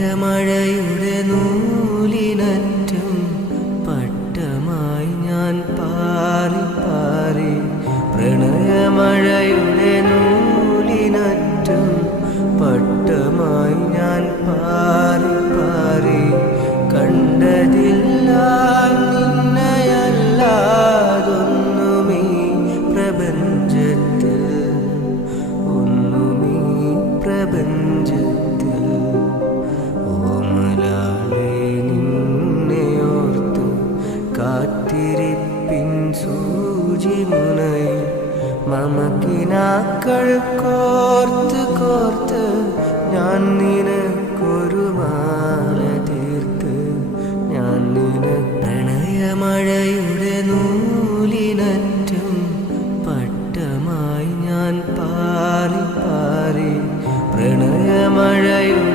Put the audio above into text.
പ്രണയമഴയുടെ നൂലിനറ്റും പട്ടമായി ഞാൻ പാറി പാറി. പ്രണയമഴയുടെ നൂലിനറ്റും പട്ടമായി ഞാൻ പാറി പാറി. കണ്ടതില്ല നിന്നയല്ലാതൊന്നുമീ പ്രപഞ്ചത്തിൽ, ഒന്നുമീ പ്രപഞ്ചത്തിൽ. ഓമലാളെ നിന്നെയോർത്ത് കാത്തിരിപ്പിൻ സൂചിമുനയിൽ മമക്കിനാക്കൾ കോർത്ത് കോർത്ത് ഞാൻ നിനക്കൊരു മാല തീർത്ത്. ഞാൻ പ്രണയമഴയുടെ നൂലിനറ്റും പട്ടമായി ഞാൻ പാറി പാറി. പ്രണയമഴയുടെ